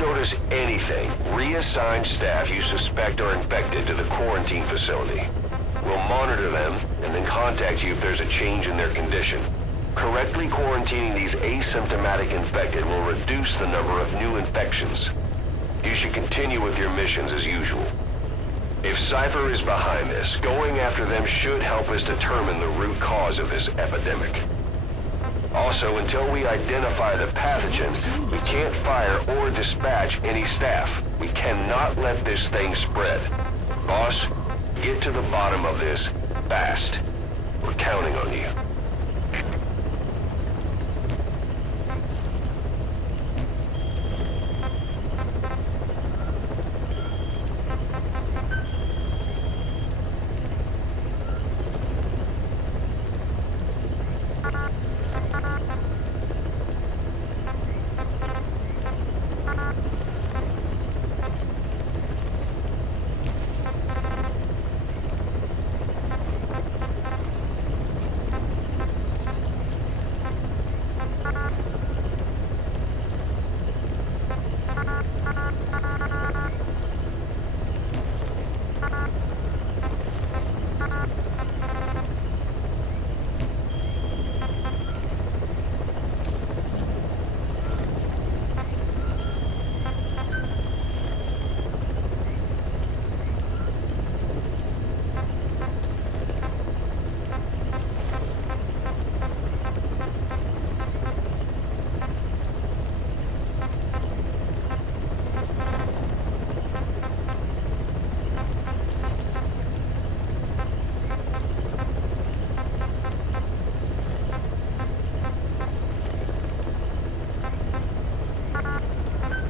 notice anything, reassign staff you suspect are infected to the quarantine facility. We'll monitor them and then contact you if there's a change in their condition. Correctly quarantining these asymptomatic infected will reduce the number of new infections. You should continue with your missions as usual. If Cypher is behind this, going after them should help us determine the root cause of this epidemic. Also, until we identify the pathogen, we can't fire or dispatch any staff. We cannot let this thing spread. Boss, get to the bottom of this fast. We're counting on you.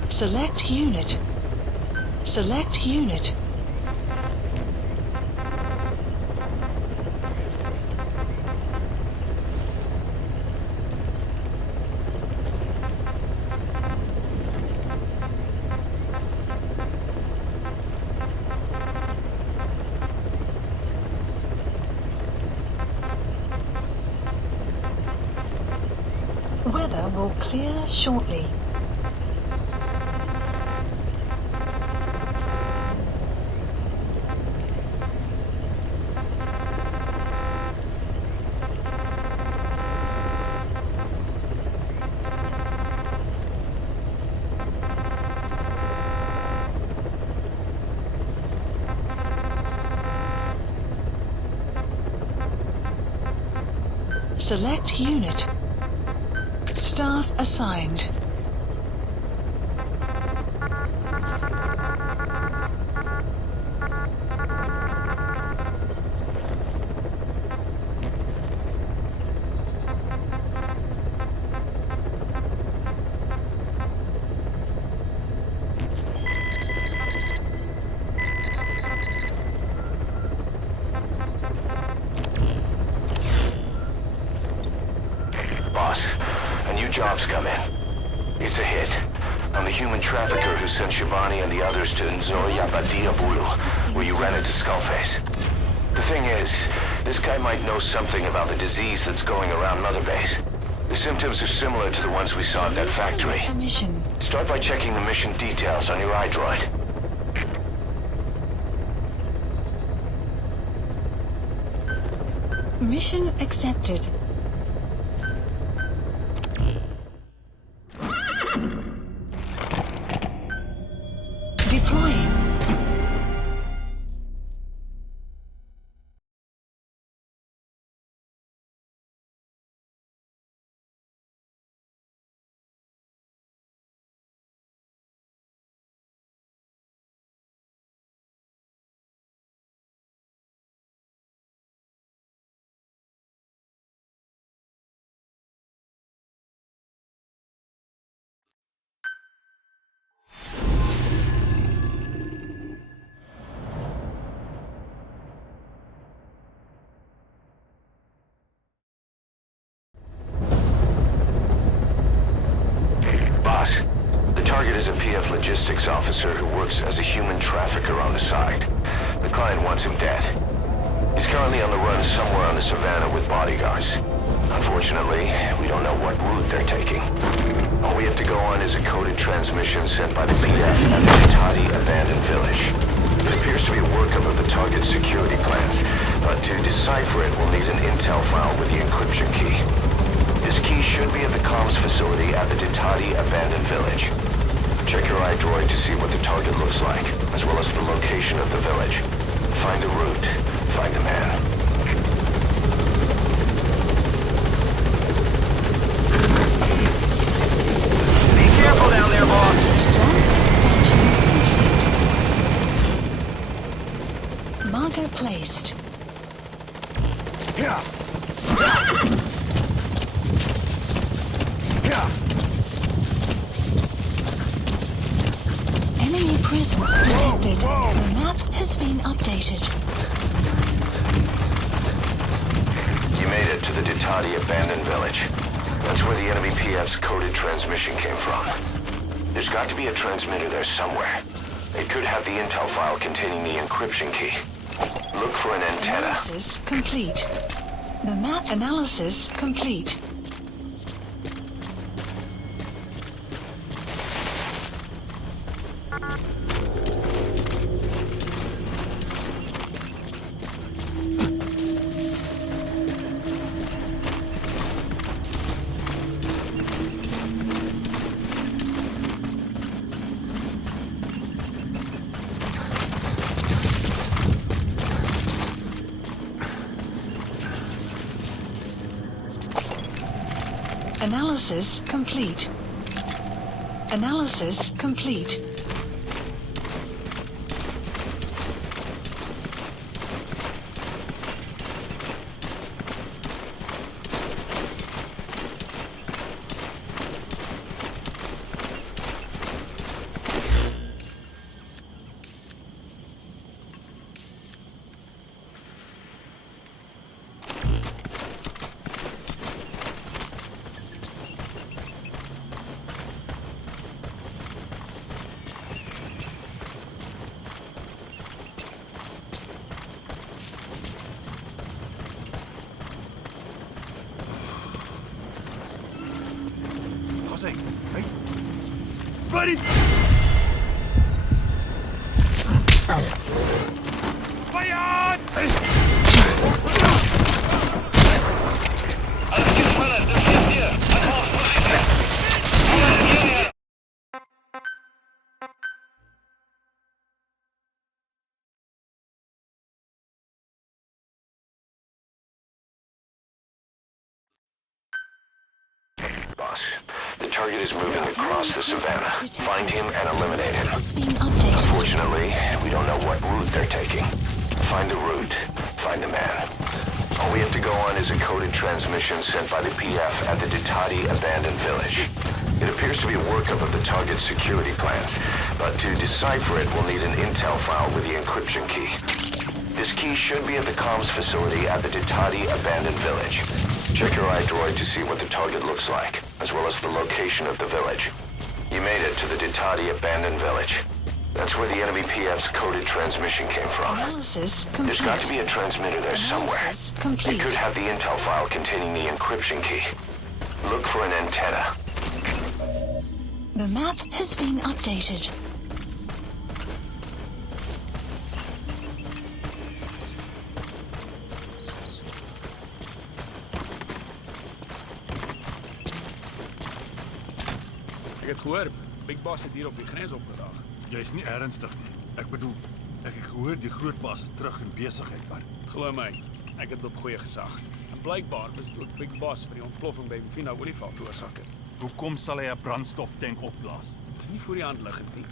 Select unit. Select unit. Weather will clear shortly. Select unit. Staff assigned. Boss, a new job's come in. It's a hit. I'm the human trafficker who sent Shivani and the others to Nzoya Badia Bulu, where you ran into Skullface. The thing is, this guy might know something about the disease that's going around Mother Base. The symptoms are similar to the ones we saw at that factory. Mission. Start by checking the mission details on your iDroid. Mission accepted. Deploying. Boss, the target is a PF logistics officer who works as a human trafficker on the side. The client wants him dead. He's currently on the run somewhere on the savannah with bodyguards. Unfortunately, we don't know what route they're taking. All we have to go on is a coded transmission sent by the PF at the Ditati abandoned village. It appears to be a workup of the target's security plans, but to decipher it, we'll need an intel file with the encryption key. This key should be at the comms facility at the Ditati abandoned village. Check your iDroid to see what the target looks like, as well as the location of the village. Find a route, find a man. Careful down there, boss! Marker placed. Yeah. Yeah. Enemy presence detected. The map has been updated. You made it to the Ditati abandoned village. That's where the enemy PF's coded transmission came from. There's got to be a transmitter there somewhere. It could have the intel file containing the encryption key. Look for an antenna. Analysis complete. The map analysis complete. Analysis complete. Analysis complete. Hey, buddy! Fire! Boss, the target is moving across the savannah. Find him and eliminate him. It's been updated. Unfortunately, we don't know what route they're taking. Find a route, find a man. All we have to go on is a coded transmission sent by the PF at the Ditati abandoned village. It appears to be a workup of the target's security plans, but to decipher it, we'll need an intel file with the encryption key. This key should be at the comms facility at the Ditati abandoned village. Check your iDroid to see what the target looks like, as well as the location of the village. You made it to the Ditati abandoned village. That's where the enemy PF's coded transmission came from. Analysis complete. There's got to be a transmitter there somewhere. Analysis complete. It could have the intel file containing the encryption key. Look for an antenna. The map has been updated. Ek het gehoor, Big Boss het hier op die grens opgedaag. Jy's nie ernstig nie. Ek bedoel, ek het gehoor die groot baas is terug in besigheid, maar Glo my, ek het op goeie gesag. En blykbaar was dit ook Big Boss vir die ontploffing by Mvina Olifant veroorsaak het. hoekom sal hy 'n brandstoftank opblaas? Dis nie voor die hand liggend nie.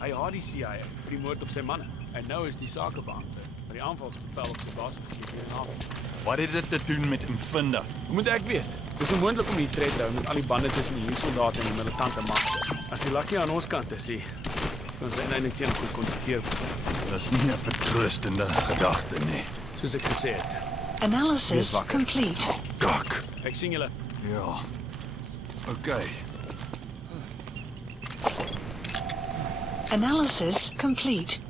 Hy haat die CIA vir die moord op sy manne. En nou is die sakebeampte by die aanvalsbevel op sy baas gegee hier in Havel. Wat het dit te doen met Mvinda? Hoe moet ek weet? Dis onmoontlik om hier tred te hou met al die bande tussen die huursoldate en die militante mag. As die lucky aan ons kant is, dan sy eintlik teen goed kontakteer. Dis nie 'n vertroostende gedagte nie. Soos ek gesê het. Analysis Wees wakker. complete. Kak. Ek sien julle. Ja. Okay. Analysis complete.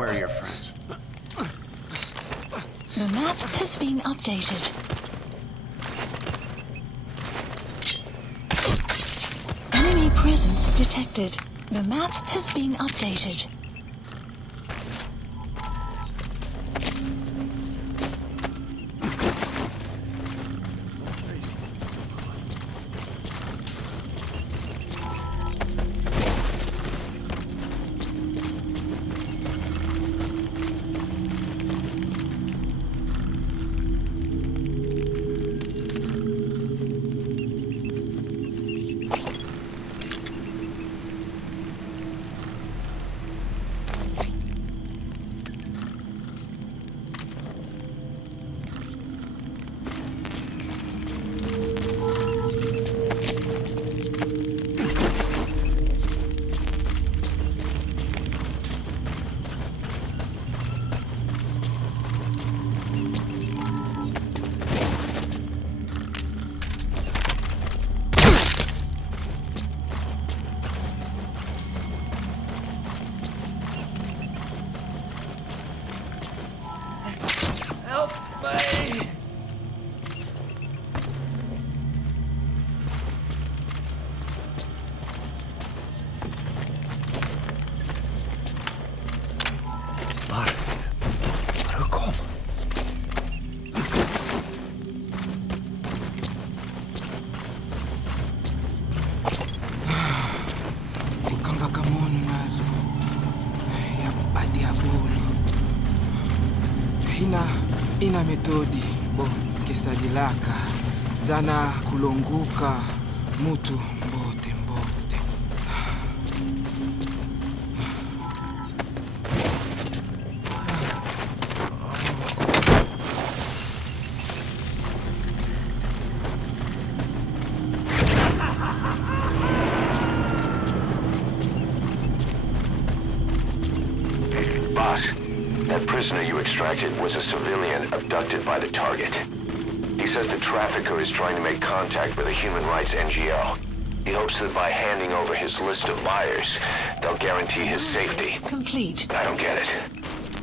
Where are your friends? The map has been updated. Enemy presence detected. The map has been updated. Help me! Maar hoe kom? Ukanga kamono nazo ya badiabolo ina metodi bo kesadilaka zana kulonguka mutu mbote. Boss, that prisoner you extracted was a civilian abducted by the target. He says the trafficker is trying to make contact with a human rights NGO. He hopes that by handing over his list of buyers, they'll guarantee his safety. Complete. But I don't get it.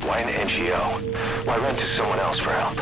Why an NGO? Why run to someone else for help?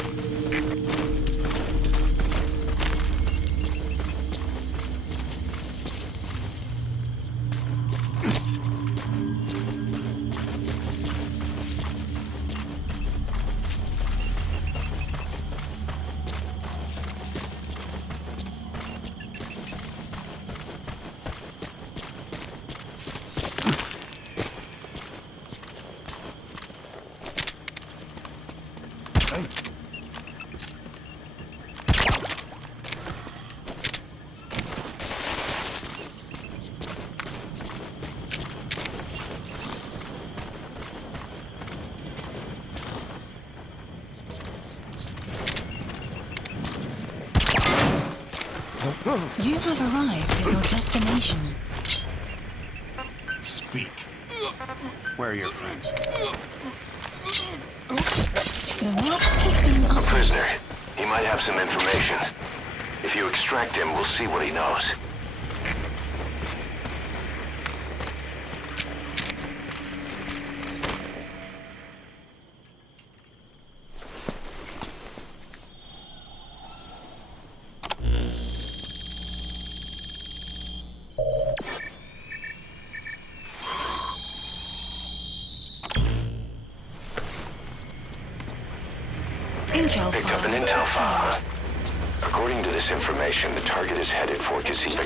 You have arrived at your destination. Speak. Where are your friends? The map has been A updated. prisoner. He might have some information. If you extract him, we'll see what he knows. Intel Picked up an file. intel file. According to this information, the target is headed for Casino.